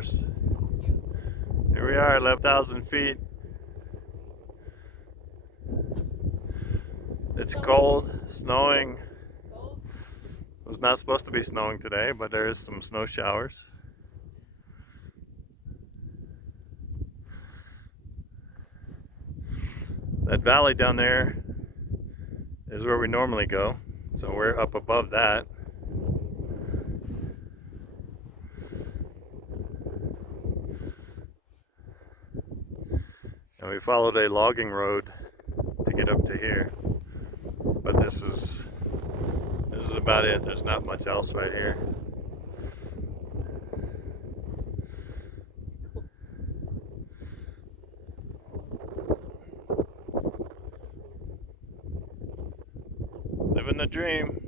course. Here we are, 11,000 feet. It's cold, snowing. It was not supposed to be snowing today, but there is some snow showers. That valley down there is where we normally go, so we're up above that. And we followed a logging road to get up to here, but this is about it. There's not much else right here. Living the dream.